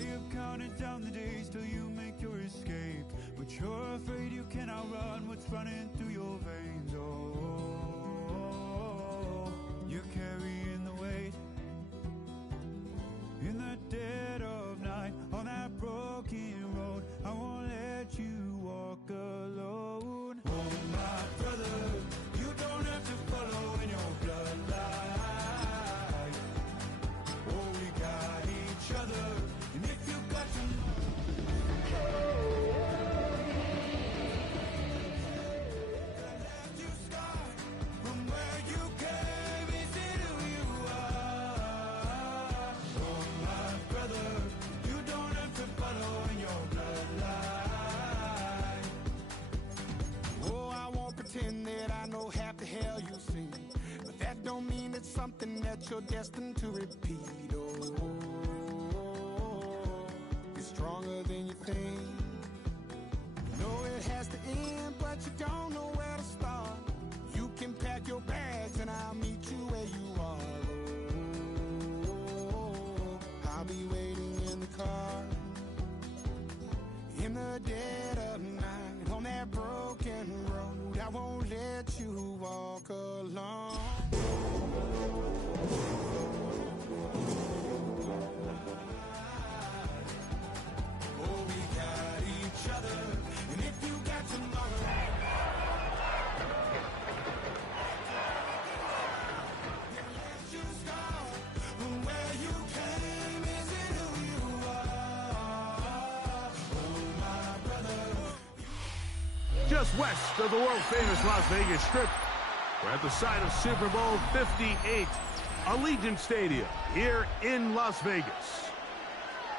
you've counted down the days till you make your escape, but you're afraid you can outrun what's running through your veins. Oh, you're carrying the weight in the dead of night on that broken road. I won't let you walk alone. Oh, my brother, you don't have to follow in your bloodline. Oh, we got each other, and if you got to left you scarred from where you came, is it who you are? Oh, my brother, you don't have to follow in your bloodline. Oh, I won't pretend that I know half the hell you seen, but that don't mean it's something that you're destined to repeat. Oh, you're stronger than you think. You know it has to end, but you don't know where to start. You can pack your bags and I'll meet you where you are. Oh, I'll be waiting in the car in the dead of night on that broken road. I won't let you walk alone. Oh, we got each other, and if you got tomorrow, let you start from where you came. Is it who you are? Oh, my brother. Just west of the world-famous Las Vegas Strip, we're at the site of Super Bowl 58, Allegiant Stadium, here in Las Vegas.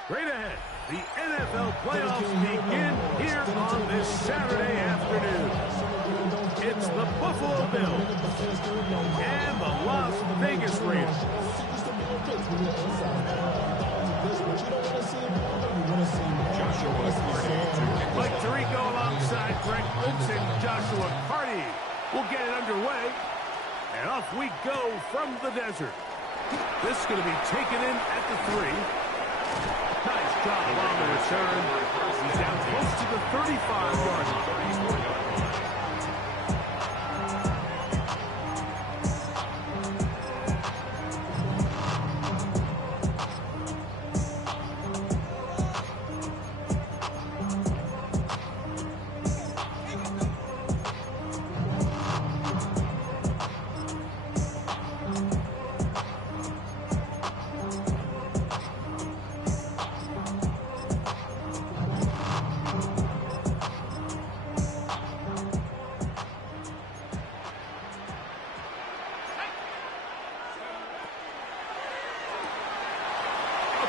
Right ahead, the NFL playoffs begin here on this Saturday afternoon. It's the Buffalo Bills and the Las Vegas Raiders. Mike Tirico alongside Greg Oates and Joshua Carty will get it underway. And off we go from the desert. This is going to be taken in at the 3. Nice job on the return. He's down close to the 35-yard line.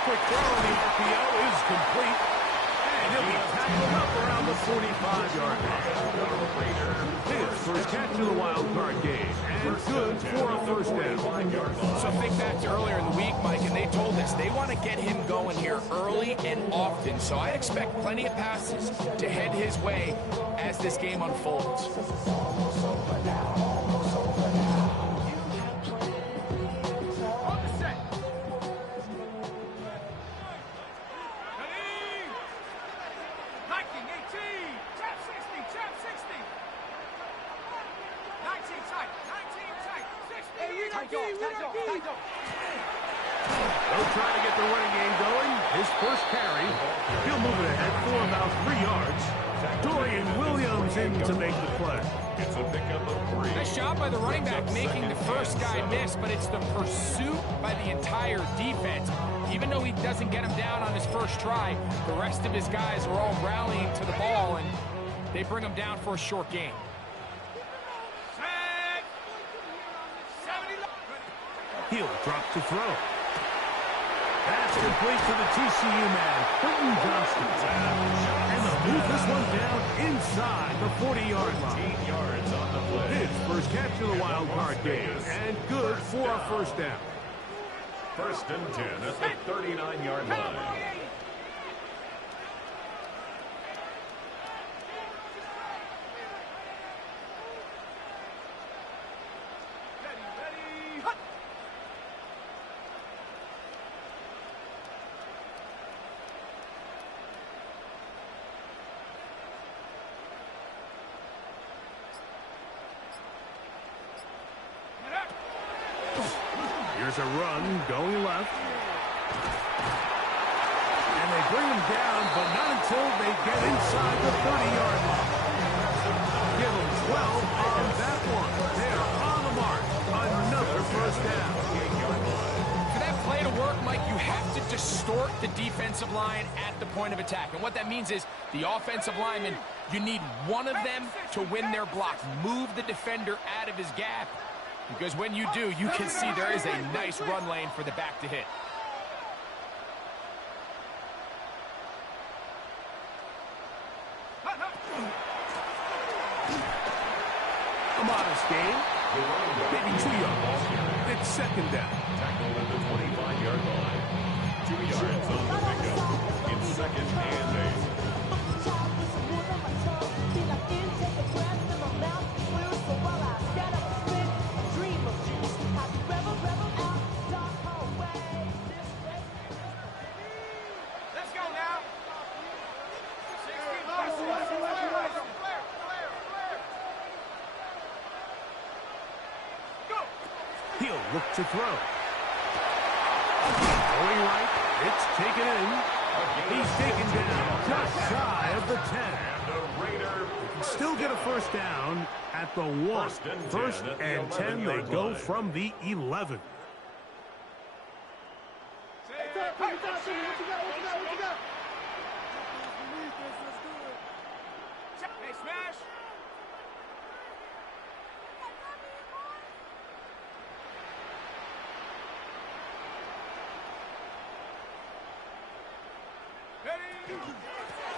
Quick throw, and the RPO is complete. And he'll be tackled up around the 45-yard line. His first catch of the wild card game, and good for a first down. So think back to earlier in the week, Mike, and they told us they want to get him going here early and often. So I expect plenty of passes to head his way as this game unfolds. They'll try to get the running game going. His first carry. He'll move it ahead for about 3 yards. Dorian Williams in to make the play. It's a pickup of 3. Nice job by the running back making the first guy miss, but it's the pursuit by the entire defense. Even though he doesn't get him down on his first try, the rest of his guys are all rallying to the ball, and they bring him down for a short gain. He'll drop to throw. That's complete to the TCU man, Quentin Johnston. And they'll move this one down inside the 40-yard line. 18 yards on the play. His first catch of the wild card game, and good for a first down. First and 10 at the 39-yard line. Here's a run going left. And they bring him down, but not until they get inside the 30-yard line. Give them 12 on that one. They're on the mark. Another first down. For that play to work, Mike, you have to distort the defensive line at the point of attack. And what that means is the offensive lineman, you need one of them to win their block. Move the defender out of his gap. Because when you do, you can see there is a nice run lane for the back to hit. A modest gain. Maybe 2 yards. It's second down. Tackled at the 25-yard line. 2 yards on the pickup. It's second and 8. Let's go now. He'll look to throw. Going right. It's taken in. He's taken down just shy of the 10. And the Raider Still get a first down at the 1. First and 10. They go from the 11. Hey, smash.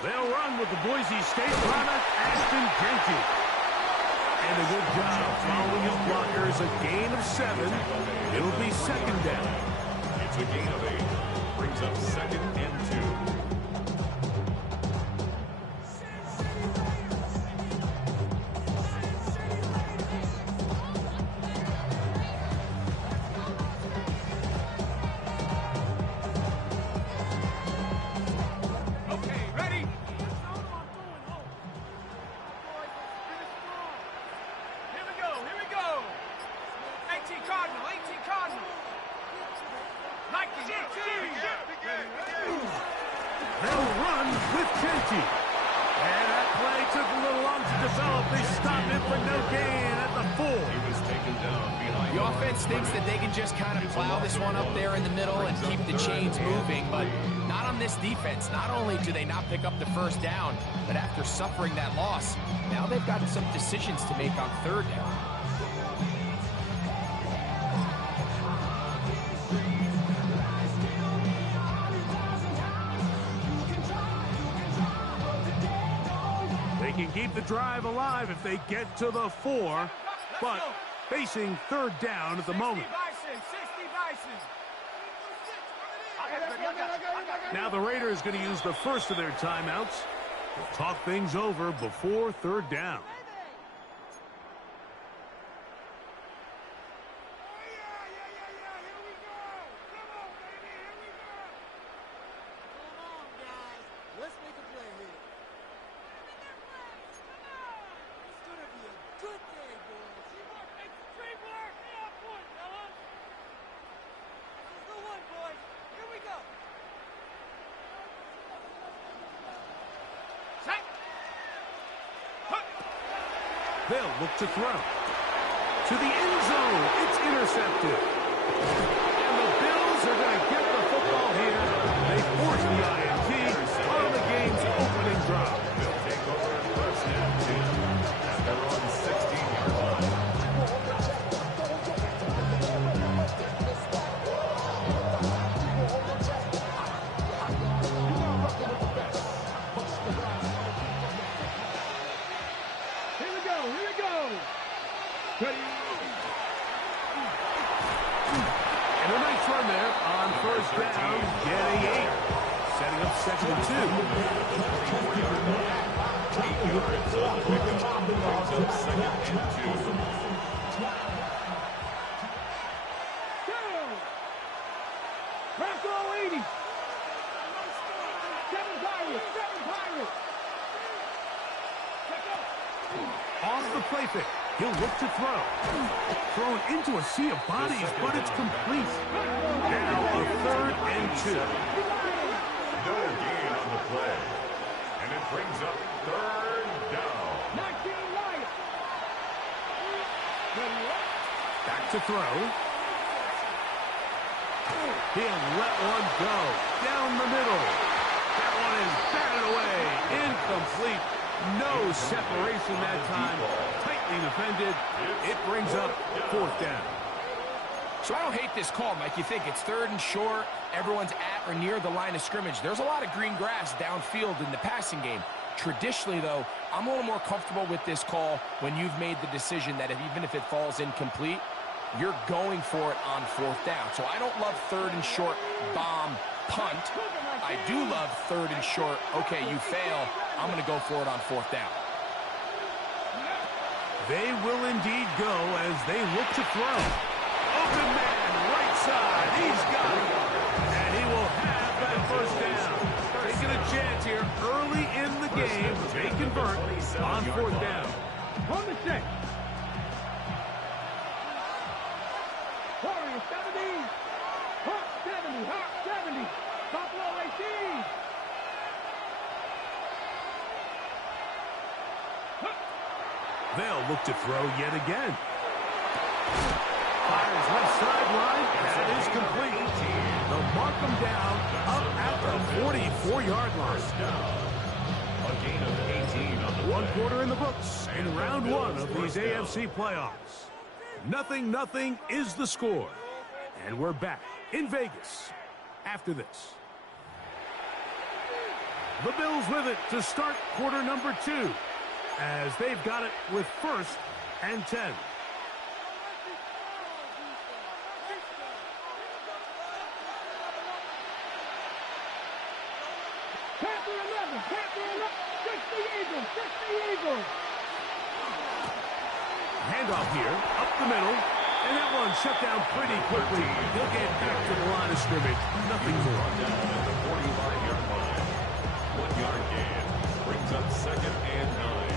They'll run with the Boise State product, Ashton Jenkins. And a good job following his blockers. A gain of 7. It'll be second down. It's a gain of 8. Brings up second and 2. They'll run with Kenty. And that play took a little long to develop. They stopped it, but no gain at the 4. He was taken down behind. The offense thinks that they can just kind of plow this one up there in the middle and keep the chains moving, but not on this defense. Not only do they not pick up the first down, but after suffering that loss, now they've got some decisions to make on third down. They can keep the drive alive if they get to the 4, but facing third down at the moment. Now the Raiders going to use the first of their timeouts to talk things over before third down. They'll look to throw. To the end zone. It's intercepted. And the Bills are going to get the football here. They force the INT on the game's opening drive. They'll take over first and 10 at their own 16-yard line. And a nice run there on first down, getting 8. Setting up second and 2. 24-yard line. 8 yards on the pickup. Brings up second and 2. Off the play fake. He'll look to throw. Thrown into a sea of bodies, but it's complete. Now a 3rd and 2. No gain on the play. And it brings up 3rd down. Back to throw. He'll let one go. Down the middle. That one is batted away. Incomplete. No separation that time. Tightly defended. It brings up 4th down. So I don't hate this call, Mike. You think it's 3rd and short. Everyone's at or near the line of scrimmage. There's a lot of green grass downfield in the passing game. Traditionally, though, I'm a little more comfortable with this call when you've made the decision that even if it falls incomplete, you're going for it on 4th down. So I don't love 3rd and short bomb punt. I do love 3rd and short. Okay, you fail. I'm going to go for it on 4th down. They will indeed go as they look to throw. Open man, right side. He's got it. And he will have that 1st down. Taking a chance here early in the game. They convert on 4th down. On the 6. Warriors 70. Hawk 70. Hawk 70. Buffalo 18. They'll look to throw yet again. Fires left sideline. That is complete. They'll mark them down up at the 44-yard line. A gain of 18 on the 1 quarter in the books in round 1 of these AFC playoffs. 0-0 is the score. And we're back in Vegas after this. The Bills with it to start quarter number 2. As they've got it with 1st and 10. Panther 11. Panther 11. 60 Eagles. Handoff here, up the middle. And that one shut down pretty quickly. He'll get back to the line of scrimmage. Nothing more. Down at the 45-yard line. 1-yard gain. Brings up 2nd and 9.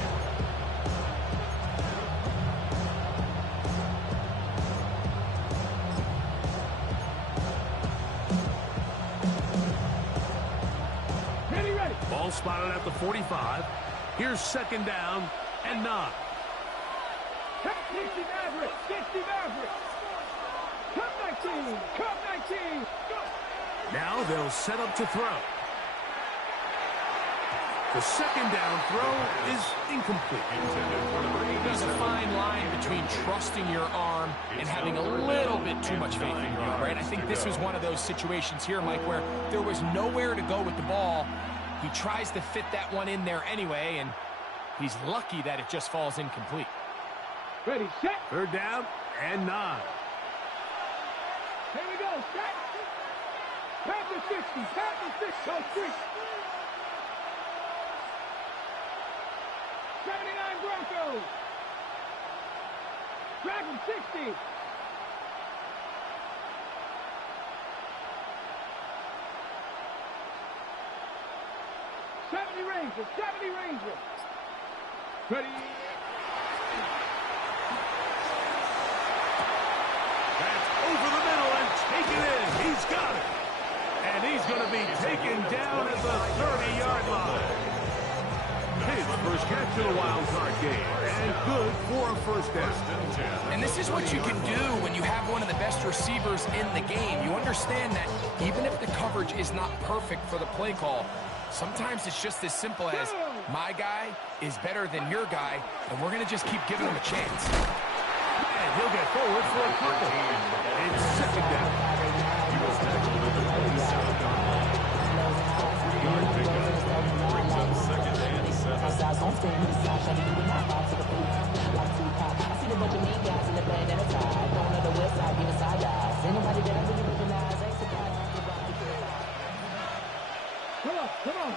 Ball spotted at the 45. Here's 2nd down and 9. 60 Maverick. 60 Maverick. Cup 19. Cup 19. Now they'll set up to throw. The 2nd down throw is incomplete. There's a fine line between trusting your arm and having a little bit too much faith in your arm, right? I think this was one of those situations here, Mike, where there was nowhere to go with the ball. He tries to fit that one in there anyway, and he's lucky that it just falls incomplete. Ready, set. 3rd down and 9. Here we go, set. Panther 60. Panther 6. Go 3. 79 Broncos. Dragon 60. Rangers. 70 Rangers. Ready. That's over the middle and taken in. He's got it. And he's going to be taken down at the 30-yard line. His first catch in a wild card game. And good for a 1st down. And this is what you can do when you have one of the best receivers in the game. You understand that even if the coverage is not perfect for the play call, sometimes it's just as simple as my guy is better than your guy, and we're going to just keep giving him a chance. And he'll get forward for a couple. It's 2nd down. He was tackled at the 47-yard line. 3-yard pickup. Brings up 2nd and 7. Come on.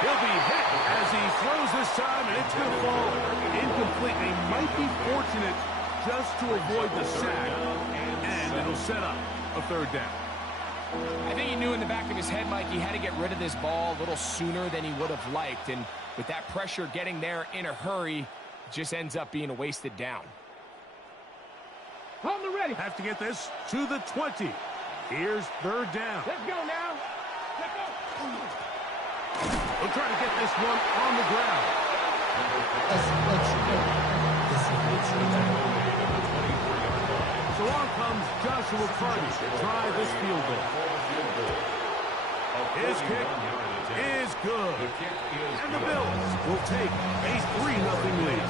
He'll be hit as he throws this time, and it's going to fall incomplete. They might be fortunate just to avoid the sack, and it'll set up a 3rd down. I think he knew in the back of his head, Mike, he had to get rid of this ball a little sooner than he would have liked. And with that pressure getting there in a hurry, just ends up being a wasted down. On the ready. Have to get this to the 20. Here's third down. Let's go now. Let's go. We'll try to get this one on the ground. So on comes Joshua Carty to try this field goal. His kick is good. And the Bills will take a 3-0 lead.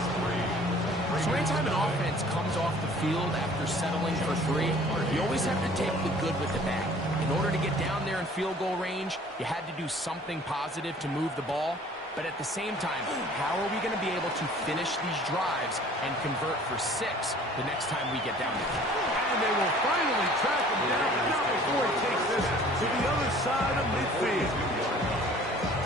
So anytime an offense comes off the field after settling for 3, you always have to take the good with the bad. In order to get down there in field goal range, you had to do something positive to move the ball. But at the same time, how are we going to be able to finish these drives and convert for 6 the next time we get down there? And they will finally track him down, but not before he takes this to the other side of midfield.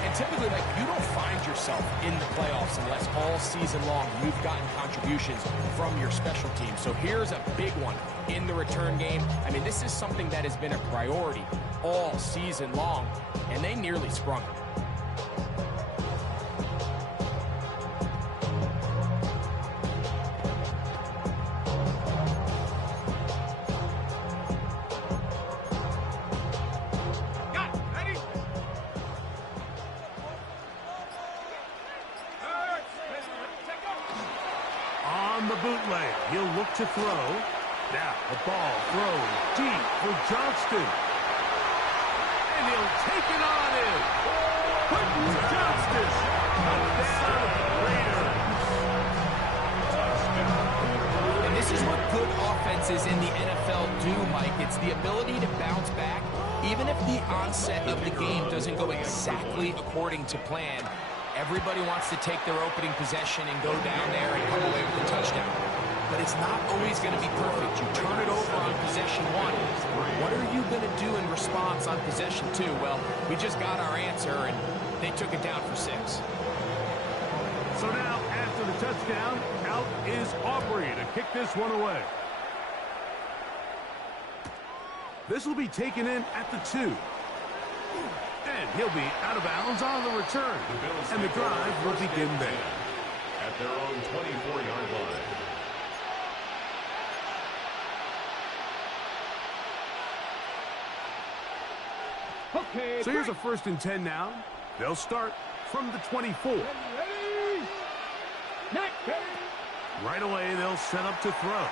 And typically, like, you don't find yourself in the playoffs unless all season long you've gotten contributions from your special team. So here's a big one in the return game. I mean, this is something that has been a priority all season long, and they nearly sprung it. On the bootleg, he'll look to throw. Now the ball thrown deep for Johnston. And he'll take it on in. Quentin Johnston. Touchdown, Raiders. And this is what good offenses in the NFL do, Mike. It's the ability to bounce back, even if the onset of the game doesn't go exactly according to plan. Everybody wants to take their opening possession and go down there and come away with a touchdown. But it's not always going to be perfect. You turn it over on possession 1. What are you going to do in response on possession 2? Well, we just got our answer, and they took it down for 6. So now, after the touchdown, out is Aubrey to kick this one away. This will be taken in at the 2. And he'll be out of bounds on the return. And the drive will begin there. At their own 24-yard line. Okay. So here's a 1st and 10 now. They'll start from the 24. Ready. Not ready. Right away, they'll set up to throw.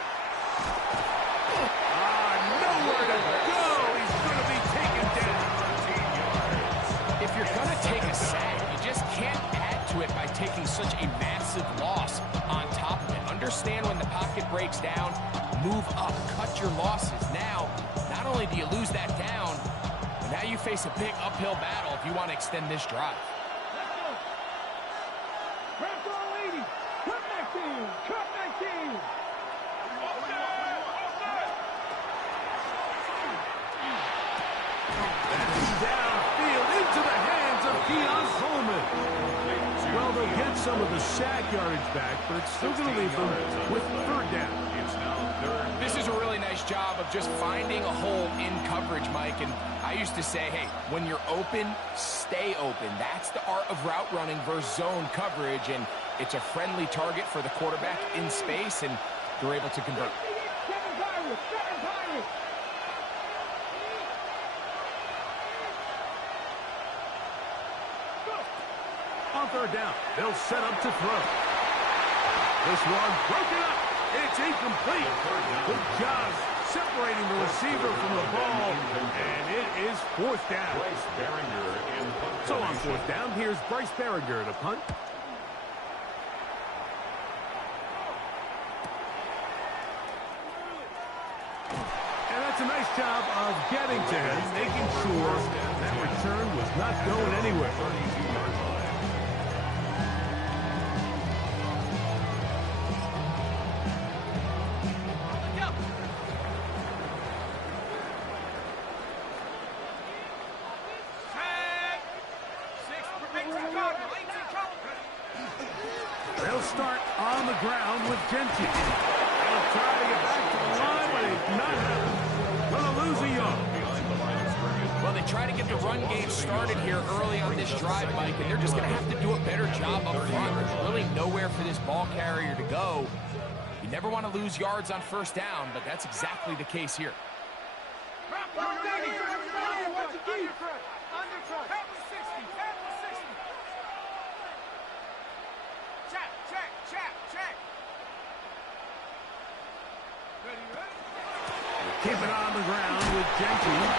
Nowhere to go. He's going to be taken down. If you're going to take a sack, you just can't add to it by taking such a massive loss on top of it. Understand when the pocket breaks down, move up, cut your losses. Now, not only do you lose that down, but now you face a big uphill battle if you want to extend this drive. Let's go. Crack all 80. Cut 19. Cut 19. Downfield into the hands of Keon Coleman. Well, they'll get some of the sack yardage back, but it's still going to leave them with 3rd down. This is a really nice job of just finding a hole in coverage, Mike. And I used to say, hey, when you're open, stay open. That's the art of route running versus zone coverage. And it's a friendly target for the quarterback in space, and they're able to convert. Seven Pirates. On 3rd down, they'll set up to throw. This one broken up. It's incomplete. Good job separating the receiver from the ball, and it is 4th down. So on 4th down, here's Bryce Berringer to punt. And that's a nice job of getting to him, making sure that return was not going anywhere. They'll start on the ground with Genty. They'll try to get back to the line, but he's not happening. Going to lose a yard. Well, they try to get the run game started here early on this drive, Mike, and they're just going to have to do a better job up front. There's really nowhere for this ball carrier to go. You never want to lose yards on first down, but that's exactly the case here. Keep it on the ground with Jenkins,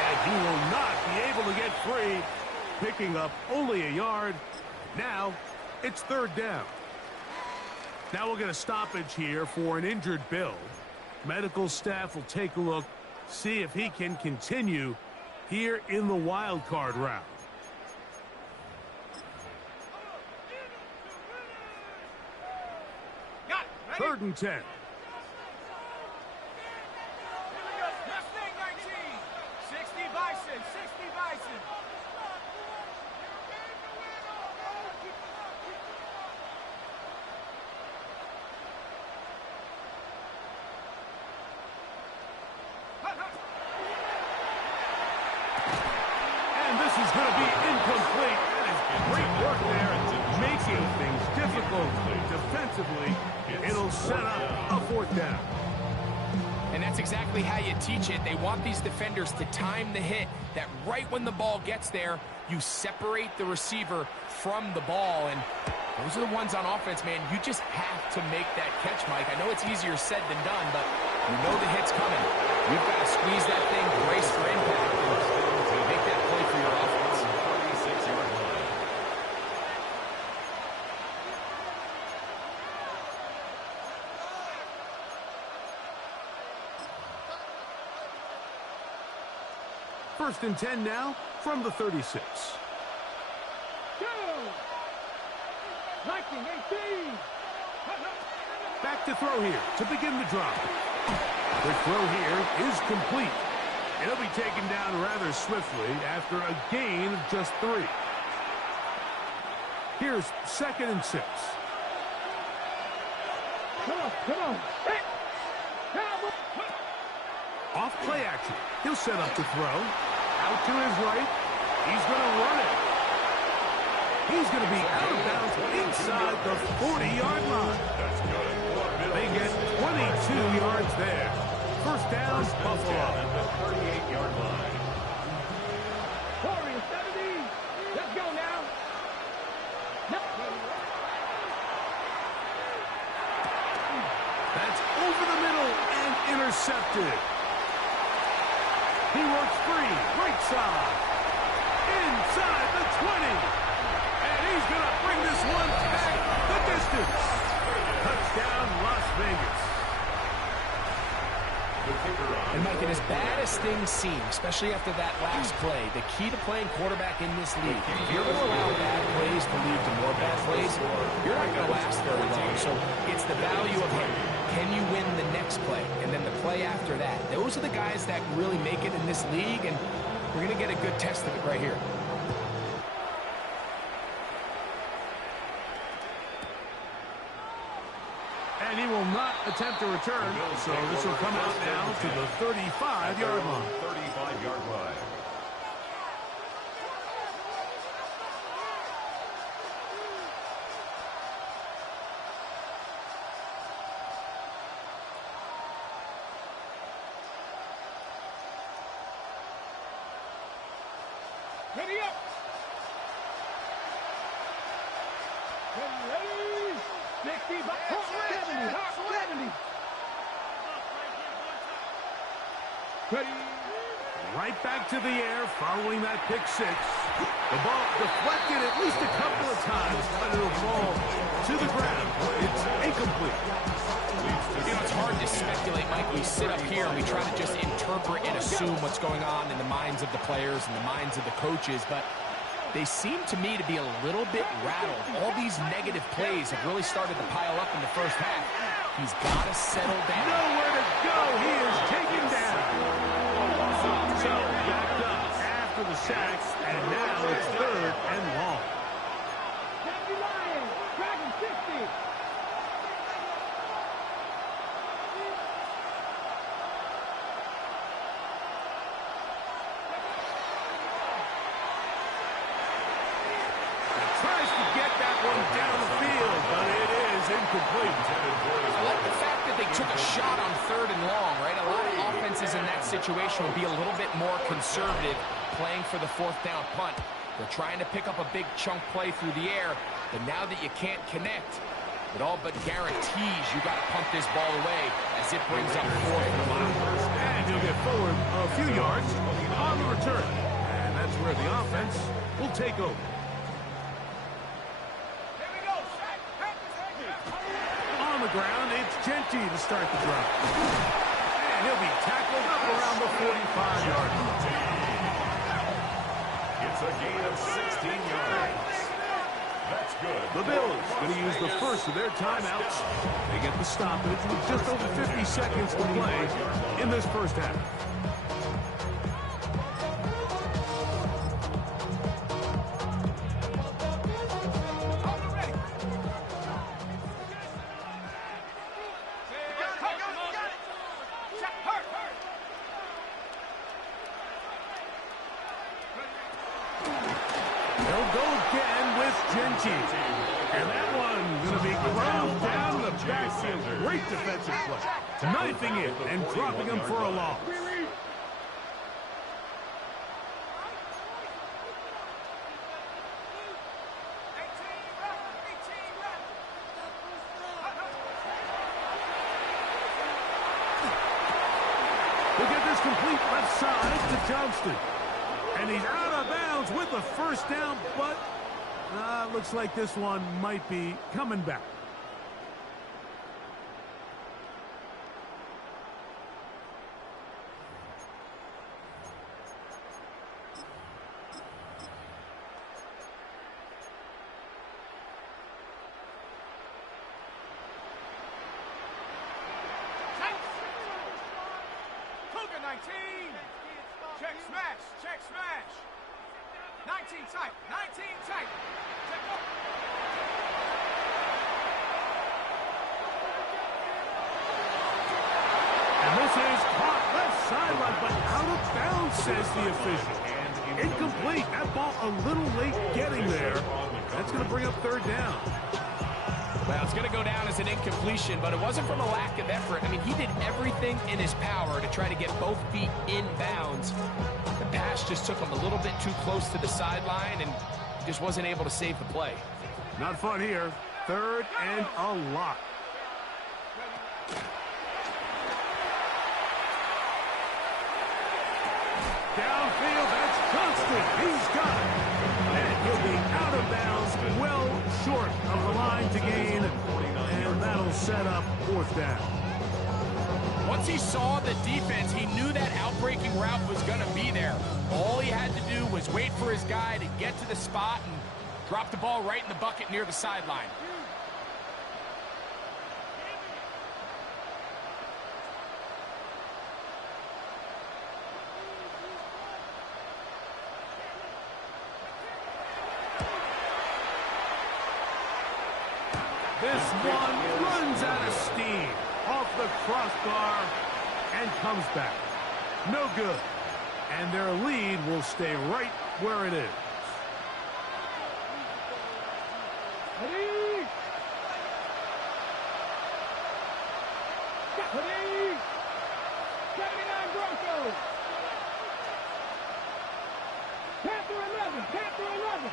and he will not be able to get free, picking up only a yard. Now it's third down. Now we'll get a stoppage here for an injured Bill. Medical staff will take a look, see if he can continue here in the wild card round. Third and 10. And this is going to be incomplete. That is great work there, making things difficult defensively. It'll set up a fourth down. And that's exactly how you teach it. They want these defenders to time the hit, that right when the ball gets there, you separate the receiver from the ball. And those are the ones on offense, man. You just have to make that catch, Mike. I know it's easier said than done, but you know the hit's coming. You've got to squeeze that thing, brace for impact, and make that play for your offense. 36-yard line. First and 10 now from the 36. 19-18. Back to throw here to begin the drive. The throw here is complete. It'll be taken down rather swiftly after a gain of just 3. Here's second and 6. Come on. Hey. Off play action. He'll set up to throw. Out to his right. He's going to run it. He's going to be out of bounds inside the 40-yard line. That's good. They get 22 yards there. First down, Buffalo. At the 38-yard line. Corey, 70. Let's go now. That's over the middle and intercepted. He works free, right side, inside the 20. And he's going to bring this one back the distance. Touchdown, Las Vegas. And Mike, as bad as things seem, especially after that last play, the key to playing quarterback in this league, if you're going to allow bad plays to lead to more bad plays, you're not going to last very long. So it's the value of, hey, can you win the next play? And then the play after that. Those are the guys that really make it in this league, and we're going to get a good test of it right here. And he will not attempt to return, so this will come out now to the 35-yard line. 35-yard line. Ready up. Ready. 60, 70. Ready. Right back to the air following that pick 6. The ball deflected at least a couple of times, but it'll fall to the ground. It's incomplete. You know, it's hard to speculate, Mike. We sit up here and we try to just interpret and assume what's going on in the minds of the players and the minds of the coaches, but they seem to me to be a little bit rattled. All these negative plays have really started to pile up in the first half. He's got to settle down. Nowhere to go. He is taken down. So backed up after the sack, and now it's third and long. Dragon 60. took a shot on 3rd and long, right? A lot of offenses in that situation would be a little bit more conservative playing for the 4th down punt. They're trying to pick up a big chunk play through the air, but now that you can't connect, it all but guarantees you got to punt this ball away as it brings up 4th and long. And he'll get forward a few yards on the return. And that's where the offense will take over. On the ground, it's Genty to start the drive. And he'll be tackled up around the 45-yard line. It's a gain of 16 yards. That's good. The Bills going to use the first of their timeouts. They get the stoppage with just over 50 seconds to play in this first half. They'll go again with Genty. And that one going to be ground down the backfield. Great defensive play. Knifing it and dropping him for a loss. We'll get this complete left side to Johnston. And he's out of bounds with the first down, but looks like this one might be coming back. Check smash, check smash. 19 tight, 19 tight. Check up. And this is caught left sideline, but out of bounds, says the official. Incomplete. That ball a little late getting there. That's going to bring up 3rd down. Well, it's going to go down as an incompletion, but it wasn't from a lack of effort. I mean, he did everything in his power to try to get both feet in bounds. The pass just took him a little bit too close to the sideline, and he just wasn't able to save the play. Not fun here. 3rd and a lot. Downfield, that's Johnston. He's got it. And he'll be out of bounds, well short of the line to gain. And that'll set up 4th down. Once he saw the defense, he knew that outbreaking route was going to be there. All he had to do was wait for his guy to get to the spot and drop the ball right in the bucket near the sideline. This one runs out of steam off the crossbar and comes back. No good. And their lead will stay right where it is. Ready? Ready? 79 Broncos. Panther 11, Panther 11.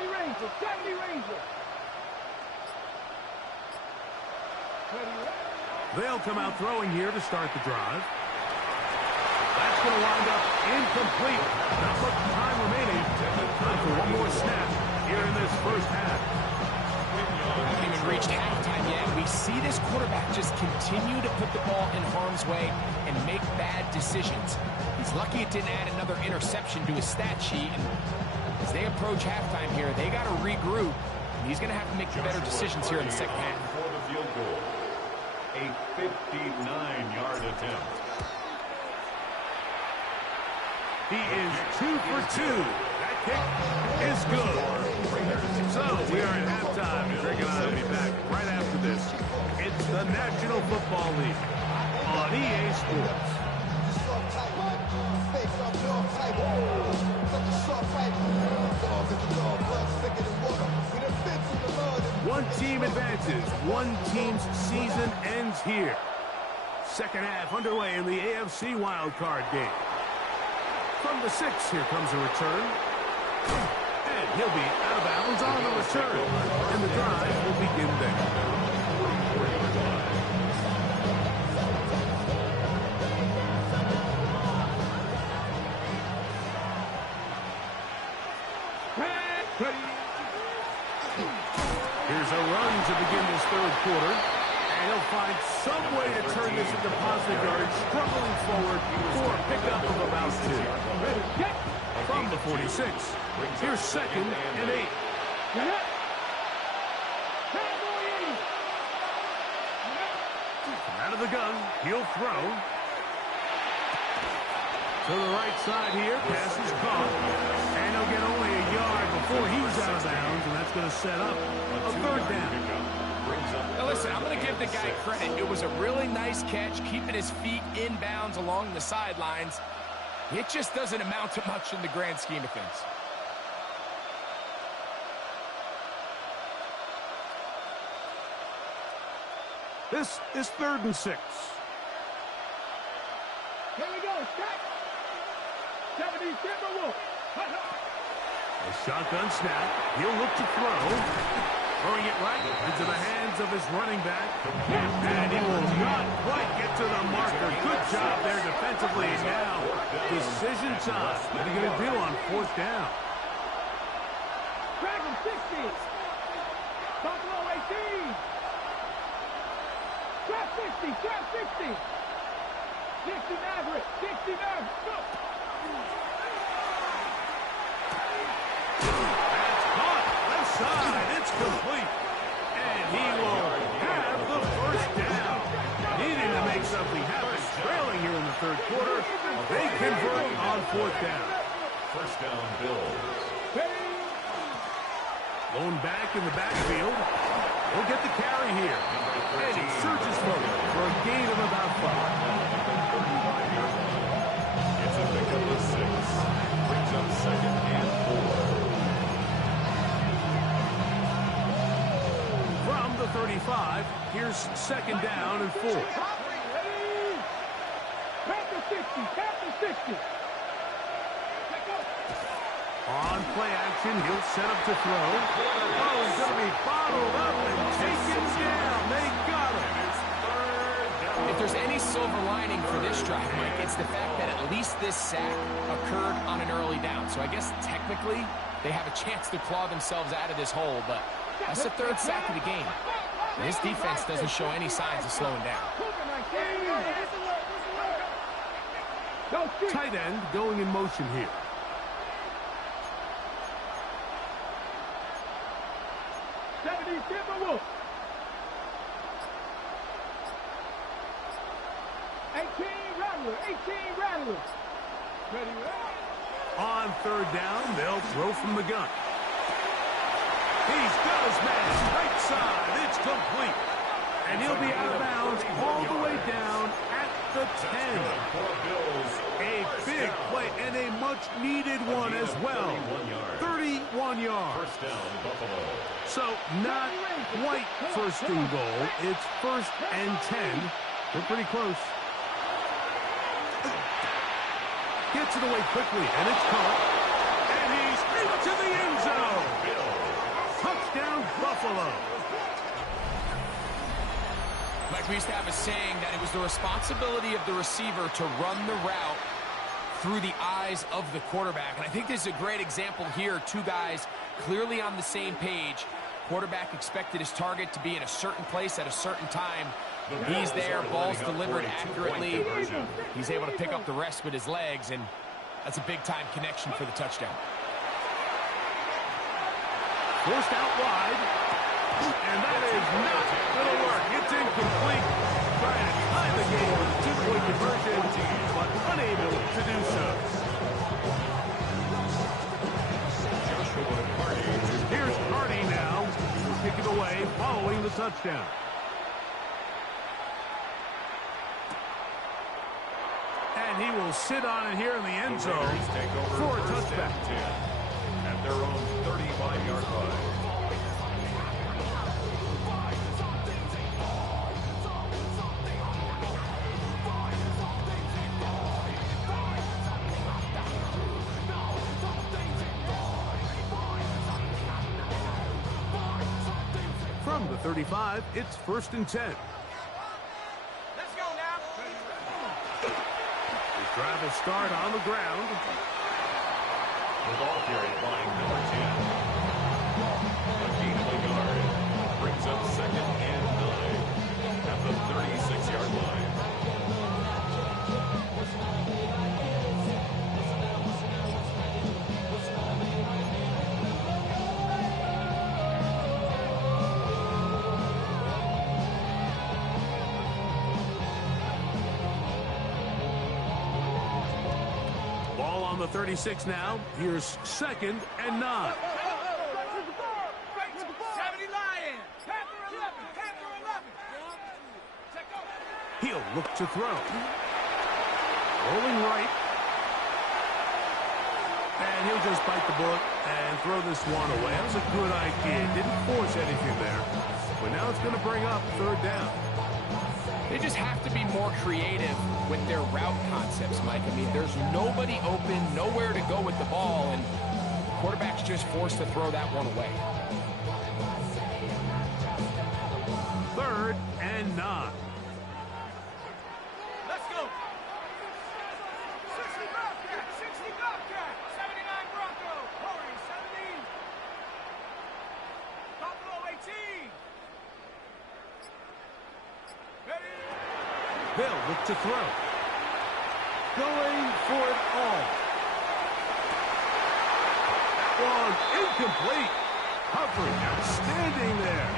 Rangers, 70 Rangers. They'll come out throwing here to start the drive. That's going to wind up incomplete. Not much time remaining. Time for one more snap here in this first half. We haven't even reached halftime yet. We see this quarterback just continue to put the ball in harm's way and make bad decisions. He's lucky it didn't add another interception to his stat sheet. And as they approach halftime here, they got to regroup. And he's going to have to make better decisions here in the second half. For the field goal, a 59-yard attempt. He is 2 for 2. That kick is good. So we are at halftime. Greg and I will be back right after this. It's the National Football League on EA Sports. Face up, no fight. Such a short fight. team advances. One team's season ends here. Second half underway in the AFC wildcard game. From the 6, here comes a return. And he'll be out of bounds on the return. And the drive will begin there. Here's a run to begin this third quarter. And he'll find some way to turn this into positive yards, struggling forward for a pickup of about 2. From the 46, here's 2nd and 8. Out of the gun, he'll throw. To the right side here, pass is caught. And he'll get only a yard before he's out of bounds, and that's going to set up a 3rd down. Now listen, I'm going to give the guy credit. It was a really nice catch, keeping his feet in bounds along the sidelines. It just doesn't amount to much in the grand scheme of things. This is 3rd and 6. Here we go, set. 70 Timberwolves. A shotgun snap. He'll look to throw. Throwing it right into the hands of his running back. And he will not quite get to the marker. Good job there defensively. And now, decision time. What are you going to do on 4th down? Dragon 60. Buffalo 18. Trap 60. Trap 60. 60 Maverick. 60 Maverick. Go. Side, it's complete, and he will have the 1st down. Needing to make something happen, trailing here in the 3rd quarter. They convert on 4th down. 1st down, Bills. Lone back in the backfield. He'll get the carry here, and he surges forward for a gain of about 5. It's a pickup of 6. Brings up 2nd and 4. From the 35, here's 2nd down and 4. Panther 60, Panther 60. On play action, he'll set up to throw. Oh, he's going to be bottled up and taken down. They got him. If there's any silver lining for this drive, Mike, it's the fact that at least this sack occurred on an early down. So I guess technically they have a chance to claw themselves out of this hole, but that's the 3rd sack of the game. And this defense doesn't show any signs of slowing down. Tight end going in motion here. Timberwolves. 18 Rattler. 18 Rattler. Ready, On 3rd down, they'll throw from the gun. He's got his man right side. It's complete. And he'll be out of bounds all the way down at the 10. A big play and a much-needed one as well. 31 yards. 1st down, Buffalo. So not quite 1st and goal. It's 1st and 10. They're pretty close. Gets it away quickly, and it's caught. And he's into the end zone. Touchdown, Buffalo. Mike, we used to have a saying that it was the responsibility of the receiver to run the route through the eyes of the quarterback. And I think this is a great example here. 2 guys clearly on the same page. Quarterback expected his target to be in a certain place at a certain time. He's there, ball's delivered accurately. He's able to pick up the rest with his legs, and that's a big-time connection for the touchdown. Forced out wide, and that is not going to work. It's incomplete. Trying to tie the game with a 2-point conversion, but unable to do so. Here's Hardy now. He'll kick it away following the touchdown. And he will sit on it here in the end zone for a touchback. At their own 35-yard line. From the 35, it's 1st and 10. Let's go now. His drive will start on the ground. The ball carried by number 10. A gain of a yard. Brings up 2nd and 9 at the 36-yard line. Ball on the 36 now. Here's 2nd and 9. 70 Lions. Panther 11. Panther 11. Check out. He'll look to throw. Rolling right. And he'll just bite the bullet and throw this one away. That was a good idea. Didn't force anything there. But now it's going to bring up 3rd down. They just have to be more creative with their route concepts, Mike. I mean, there's nobody open, nowhere to go with the ball, and the quarterback's just forced to throw that one away. 3rd and 9. Let's go. 60 Bobcat. 60 Bobcat. 79 Bronco. Corey 70. Buffalo 18. Ready? They'll look to throw. Going for it all. That one incomplete. Coverage outstanding there.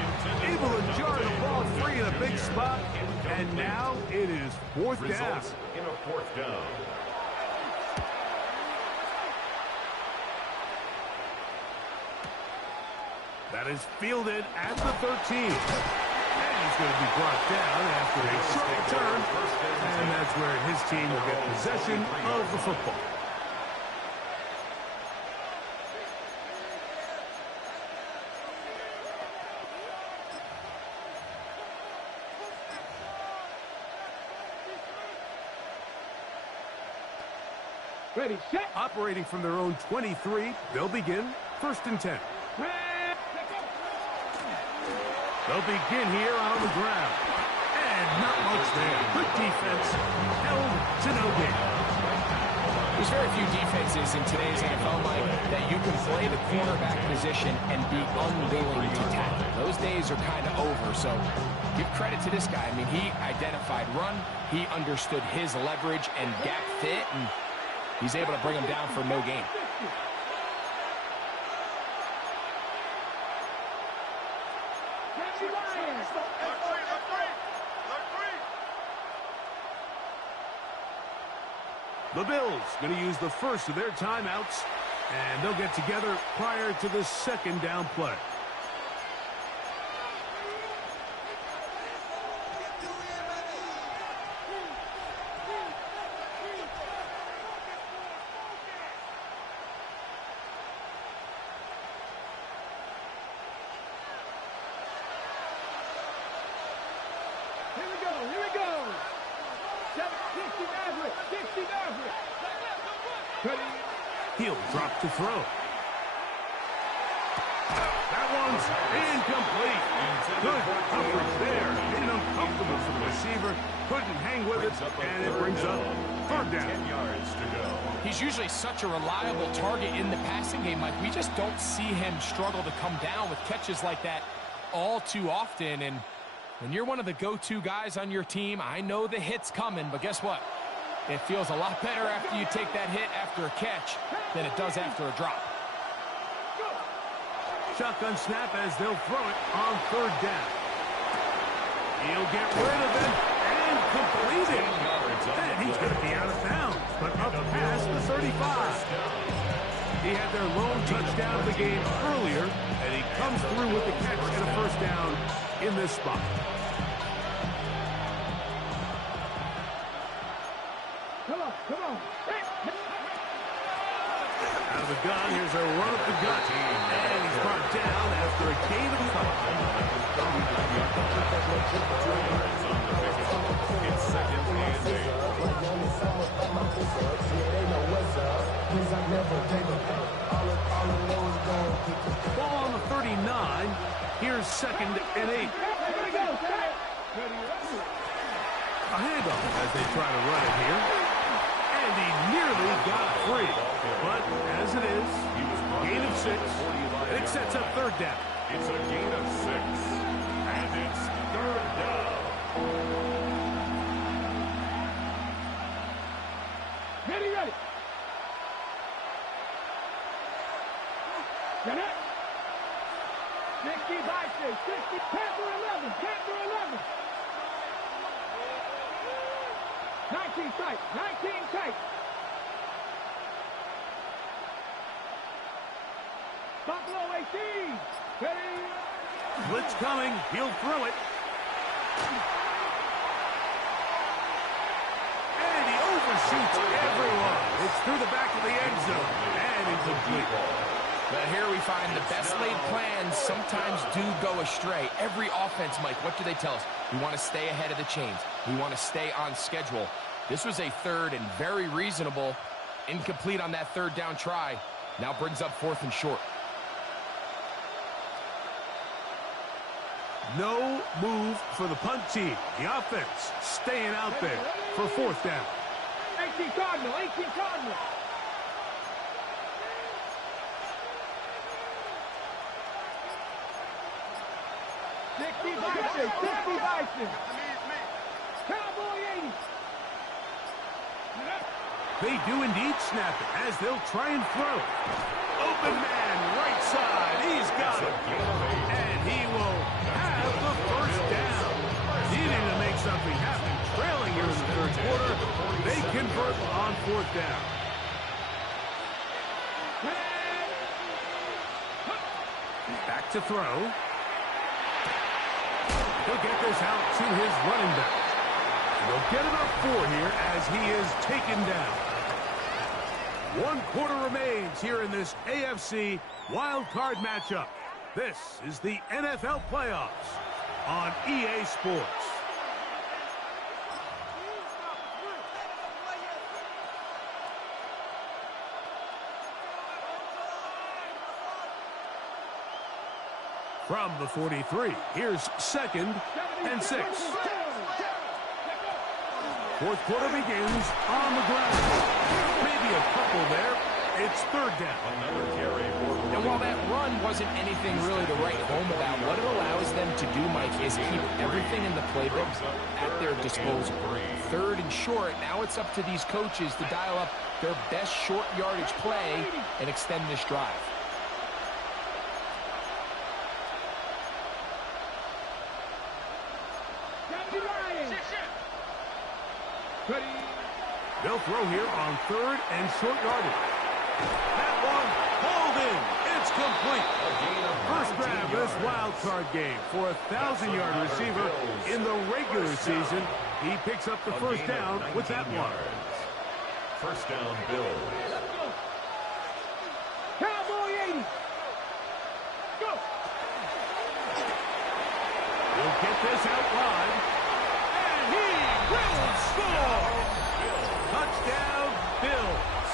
Able to jar the ball free in a big spot. And now it is 4th down. Results in a 4th down. That is fielded at the 13. And he's going to be brought down after a short return. And that's where his team will get possession of the football. Ready, set. Operating from their own 23, they'll begin 1st and 10. They'll begin here on the ground. And not much there. Good defense. Held to no gain. There's very few defenses in today's NFL, Mike, that you can play the cornerback position and be unwilling to tackle. Those days are kind of over, so give credit to this guy. I mean, he identified run, he understood his leverage and gap fit, and he's able to bring him down for no gain. The Bills going to use the first of their timeouts, and they'll get together prior to the 2nd down play. Here we go. 60 Maverick. 60 Maverick. Ready. He'll drop to throw. That one's incomplete. Good coverage there. Made it uncomfortable for the receiver. Couldn't hang with it, and it brings up 3rd down. 10 yards to go. He's usually such a reliable target in the passing game, Mike. We just don't see him struggle to come down with catches like that all too often. And when you're one of the go-to guys on your team, I know the hit's coming, but guess what? It feels a lot better after you take that hit after a catch than it does after a drop. Shotgun snap as they'll throw it on 3rd down. He'll get rid of it and complete it. And he's going to be out of bounds, but up past the 35. He had their lone touchdown of the game earlier, and he comes through with the catch and a 1st down in this spot. Come on. Out of the gun, here's a run up the gut. And he's brought down after a gain of 5. It's 2nd and 8. Ball on the 39. Here's 2nd and 8. A handoff as they try to run it here. And he nearly got free. But as it is, gain of 6. And it sets up 3rd down. It's a gain of 6. And it's 3rd down. Ready. Get it. 60 by 6. 60. Panther 11. Panther 11. 19 tight. 19 tight. Buffalo 18. Ready. Blitz coming. He'll throw it. And he overshoots everyone. It's through the back of the end zone. And incomplete. But here we find the best laid plans sometimes do go astray. Every offense, Mike, what do they tell us? We want to stay ahead of the chains. We want to stay on schedule. This was a 3rd and very reasonable. Incomplete on that 3rd down try. Now brings up 4th and short. No move for the punt team. The offense staying out there for 4th down. 18 Cardinal. 18 Cardinal. Cowboy 80. They do indeed snap it as they'll try and throw. Open man, right side. He's got it. And he will have the 1st down. Needing to make something happen. Trailing here in the 3rd quarter. They convert on 4th down. Back to throw. He'll get this out to his running back. He'll get about 4 here as he is taken down. 1 quarter remains here in this AFC wild card matchup. This is the NFL playoffs on EA Sports. From the 43, here's 2nd and 6. 4th quarter begins on the ground. Maybe a couple there. It's 3rd down. Another carry for the And while that run wasn't anything really to write home about, what it allows them to do, Mike, is keep everything in the playbook at their disposal. 3rd and short, now it's up to these coaches to dial up their best short yardage play and extend this drive. They'll throw here on 3rd and short yardage. That one hauled in. It's complete. First grab of this wild card game for a 1,000-yard receiver in the regular season. He picks up the 1st down with that one. 1st down, Bills. Cowboy 80. Go. He'll get this out wide. And he will score. Touchdown, Bills.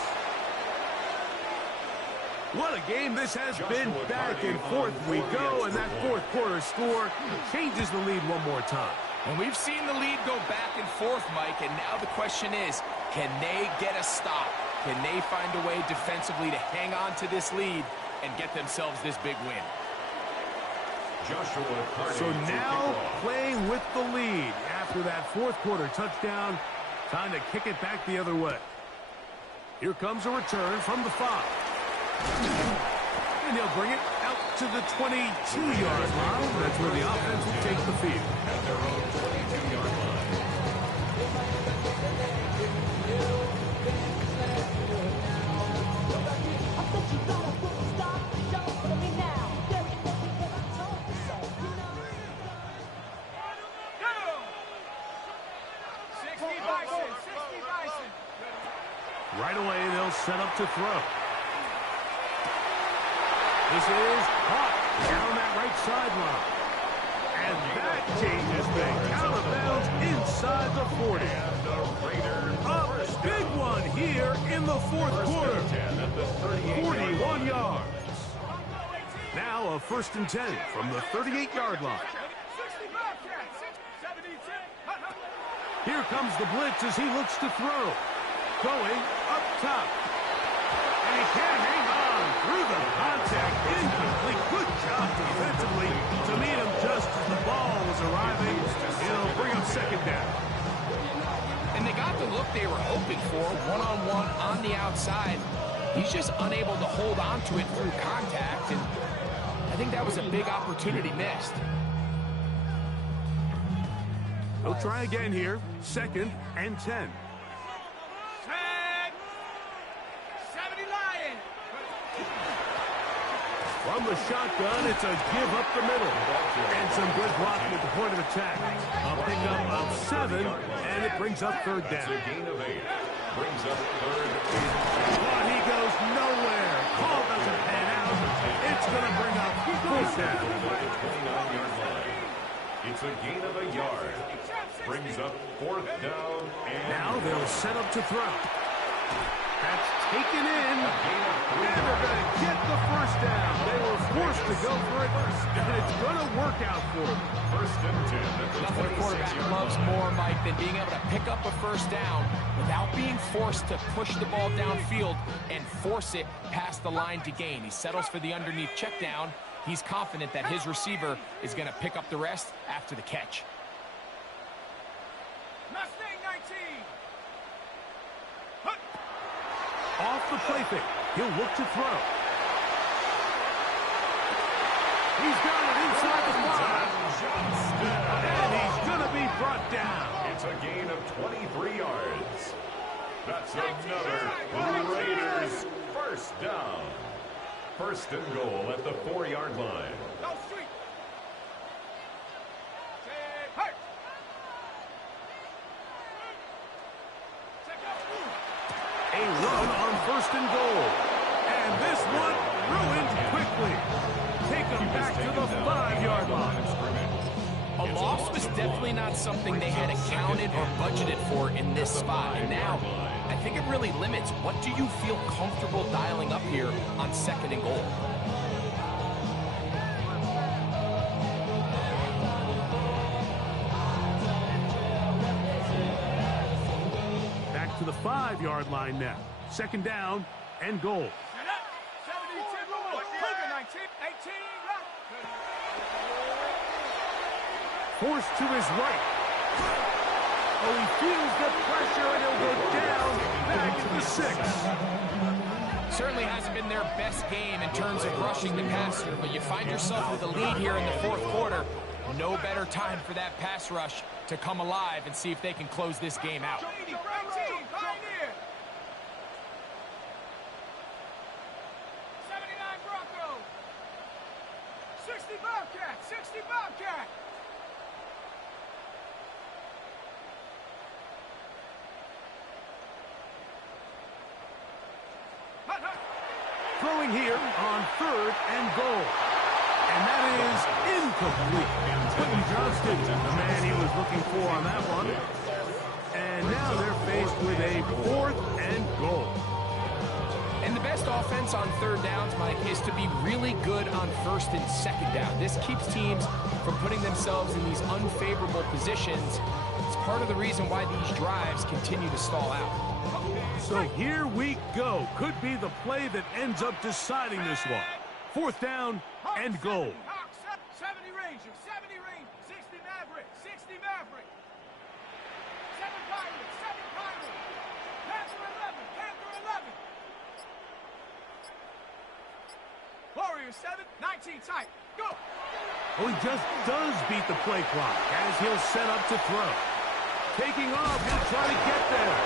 What a game this has been. Back and forth we go, and that 4th quarter score changes the lead one more time. And we've seen the lead go back and forth, Mike, and now the question is, can they get a stop? Can they find a way defensively to hang on to this lead and get themselves this big win? So now playing with the lead after that 4th quarter touchdown. Time to kick it back the other way. Here comes a return from the 5. And he'll bring it out to the 22-yard line. That's where the offense will take the field. At their own 22-yard line. Right away, they'll set up to throw. This is caught down that right sideline. And that changes things. Out of bounds inside the 40. A big one here in the 4th quarter. 41 yards. Now a a 1st and 10 from the 38-yard line. Here comes the blitz as he looks to throw. Going up top. And he can't hang on through the contact. Incomplete. Good job defensively to meet him just as the ball was arriving. It'll bring up 2nd down. And they got the look they were hoping for, one-on-one on the outside. He's just unable to hold on to it through contact, and I think that was a big opportunity missed. He'll try again here. 2nd and 10. From the shotgun, it's a give up the middle. And some good blocking at the point of attack. A pickup of 7, and it brings up 3rd down. It's a gain of 8. Brings up 3rd. But he goes nowhere. Call doesn't pan out. It's going to bring up 4th down. At the 29-yard line. It's a gain of 1 yard. Brings up 4th down. And now they'll set up to throw. That's taken in. And they're going to get the 1st down. They were forced to go for it, and it's going to work out for them. 1st and 10 at the Nothing a quarterback loves more, Mike, than being able to pick up a 1st down without being forced to push the ball downfield and force it past the line to gain. He settles for the underneath check down. He's confident that his receiver is going to pick up the rest after the catch. Mustang 19. Off the play fake. He'll look to throw. He's got it inside the 5. And he's going to be brought down. It's a gain of 23 yards. That's another Raiders 1st down. 1st and goal at the 4-yard line. Go street. A run on 1st and goal. And this one ruined quickly. Take him back to the 5-yard line. A loss was definitely not something they had accounted or budgeted for in this spot. And now, I think it really limits what do you feel comfortable dialing up here on 2nd and goal. Back to the 5-yard line now. 2nd down and goal. 70, 19, 18, Forced to his right. Oh, he feels the pressure, and he'll go down back to the 6. Certainly hasn't been their best game in terms of rushing the passer, but you find yourself with a lead here in the 4th quarter. No better time for that pass rush to come alive and see if they can close this game out. 18, Pioneer. 79 Broncos. 60 Bobcat. 60 Bobcat. Throwing here on 3rd and goal. And that is incomplete. Quentin Johnston, the man he was looking for on that one. And now they're faced with a 4th and goal. And the best offense on 3rd downs, Mike, is to be really good on 1st and 2nd down. This keeps teams from putting themselves in these unfavorable positions. It's part of the reason why these drives continue to stall out. So here we go. Could be the play that ends up deciding this one. 4th down and goal. 70 Rangers, 60 Maverick, 60 Maverick. 7 Pirates, 7 Pirates. Panther 11. Warriors 7, 19 tight. Go! Oh, he just does beat the play clock as he'll set up to throw. Taking off, he'll try to get there.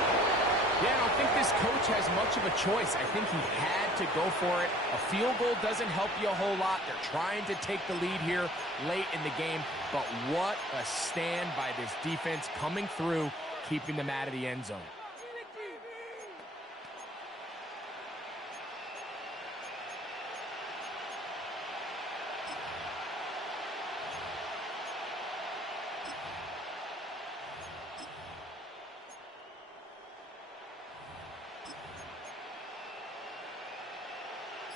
Yeah, I don't think this coach has much of a choice. I think he had to go for it. A field goal doesn't help you a whole lot. They're trying to take the lead here late in the game. But what a stand by this defense coming through, keeping them out of the end zone.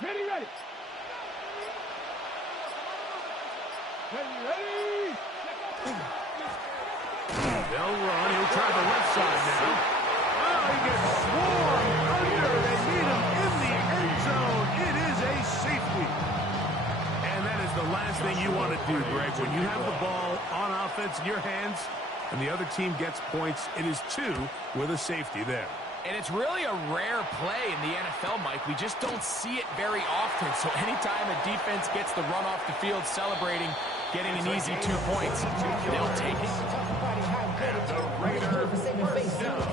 Ready. Ready? They'll run. He'll try the left side now. Oh, he gets swarmed under. They need him in the end zone. It is a safety. And that is the last thing you want to do, Greg. When you have the ball on offense in your hands and the other team gets points, it is 2 with a safety there. And it's really a rare play in the NFL, Mike. We just don't see it very often. So anytime a defense gets the run off the field celebrating, getting an easy 2 points, they'll take it.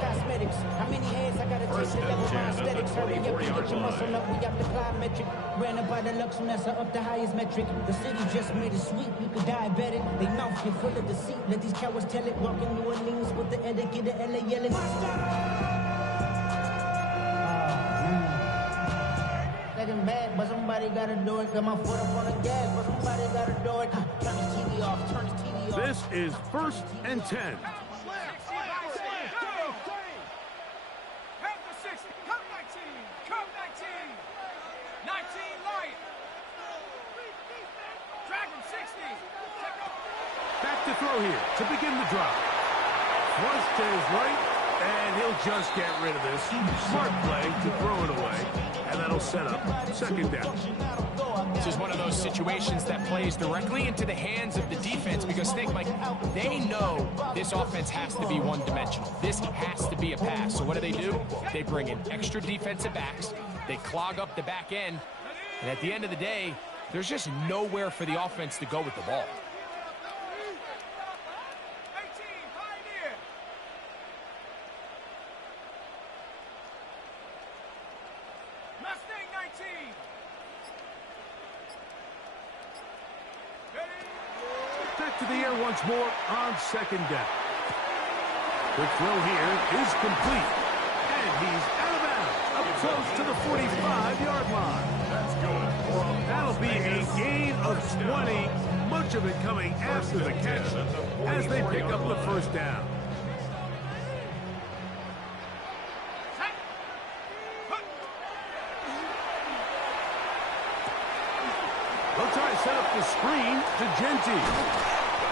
Cosmetics. How many hands I gotta take to level my aesthetics? Hurry up and get your muscle up. We got the plyometric. Ran up by the Lux and that's up the highest metric. The city just made it sweet. You could diabetic. They mouth get full of deceit. Let these cowards tell it. Walk in New Orleans with the etiquette of LA yelling. Looking bad, but somebody gotta do it. Got my foot up on the gas, but somebody gotta do it. Turn his TV off. Turn his TV off. This is 1st and 10. Back to throw here to begin the drive. Flush to his right, and he'll just get rid of this. Smart play to throw it away, and that'll set up 2nd down. This is one of those situations that plays directly into the hands of the defense because, think, Mike, they know this offense has to be one-dimensional. This has to be a pass. So what do? They bring in extra defensive backs. They clog up the back end. And at the end of the day, there's just nowhere for the offense to go with the ball. Back to the air once more on 2nd down. The throw here is complete. And he's out of bounds, up close to the 45-yard line. That's good. That'll be a gain of 20, much of it coming after the catch as they pick up the 1st down. They'll try to set up the screen to Genty.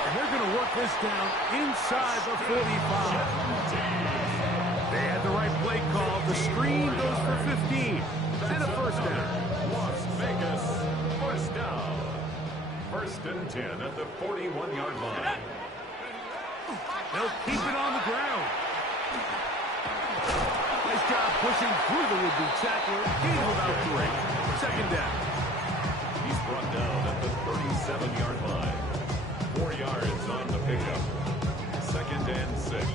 And they're going to work this down inside the 45. They had the right play call. The screen goes for 15. And a 1st down. Las Vegas, 1st down. 1st and 10 at the 41-yard line. They'll keep it on the ground. Nice job pushing through the would-be tackler. Gain without 3. 2nd down. He's brought down at the 37-yard line. 4 yards on the pickup. 2nd and 6.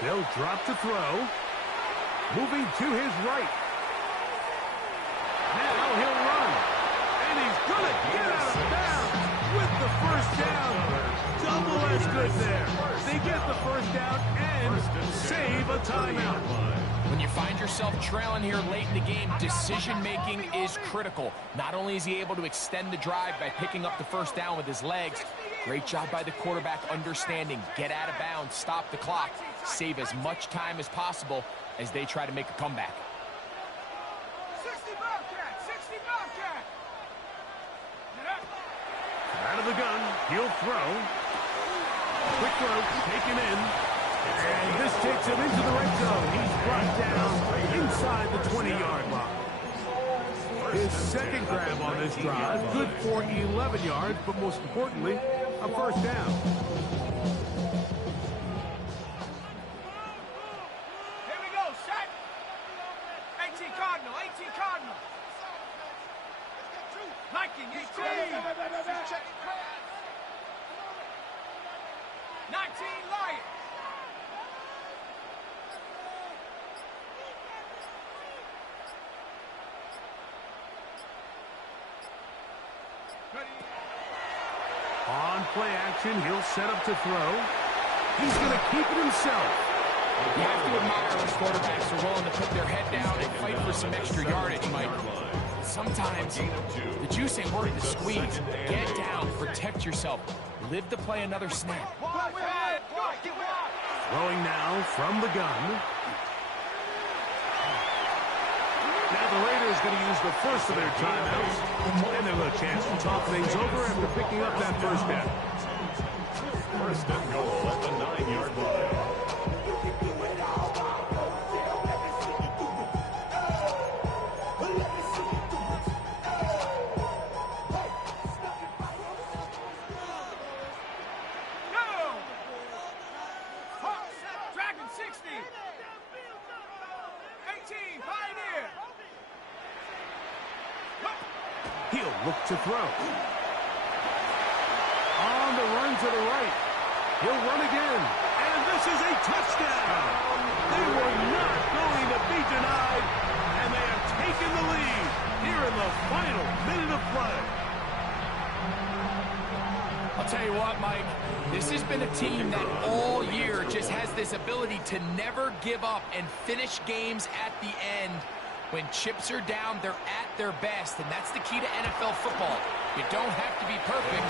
They'll drop to throw. Moving to his right. Now he'll run. And he's going to get out of bounds with the 1st down. Double as good there. They get the 1st down and save a timeout. When you find yourself trailing here late in the game, decision-making is critical. Not only is he able to extend the drive by picking up the 1st down with his legs, great job by the quarterback understanding, get out of bounds, stop the clock, save as much time as possible as they try to make a comeback. 60 Bobcat! 60 Bobcat! Out of the gun, he'll throw. Quick throw, taken in. And this takes him into the red zone. He's brought down inside the 20-yard line. His 2nd grab on this drive, good for 11 yards, but most importantly, a 1st down. Here we go, set! 18 Cardinal, 18 Cardinal! Viking, 18! 19 Lion! On play action, he'll set up to throw. He's going to keep it himself. You have to admire when quarterbacks are willing to put their head down and fight for some extra yardage, Mike. Sometimes the juice ain't worth the squeeze. Get down, protect yourself, live to play another snap. Throwing now from the gun. Now the Raiders going to use the first of their timeouts, and they'll have a chance to talk things over after picking up that first down. First and goal at the 9-yard line. Dragon 60. 18, Pioneer. He'll look to throw. On the run to the right. He'll run again. And this is a touchdown. They were not going to be denied. And they have taken the lead here in the final minute of play. I'll tell you what, Mike, this has been a team that all year just has this ability to never give up and finish games at the end. When chips are down, they're at their best, and that's the key to NFL football. You don't have to be perfect.